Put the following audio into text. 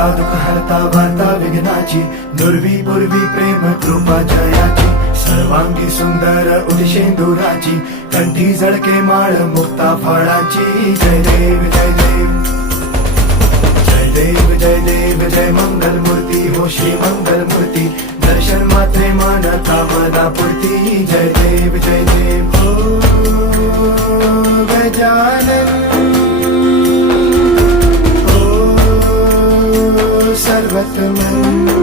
करता दुःख हरता वार्ता विघ्नाची, दुर्वी पूर्वी प्रेम कृपा जयाची, सर्वांगी सुंदर उदिशेंदुराची, कंठी झळके माळ मुक्ता फळाची. जय देव जय देव जय देव जय देव जय मंगल मूर्ती हो श्री मंगल मूर्ती, दर्शन मात्रे मन कामना पूर्ती. जय देव जय देव हो गजानन हो सर्वतमन.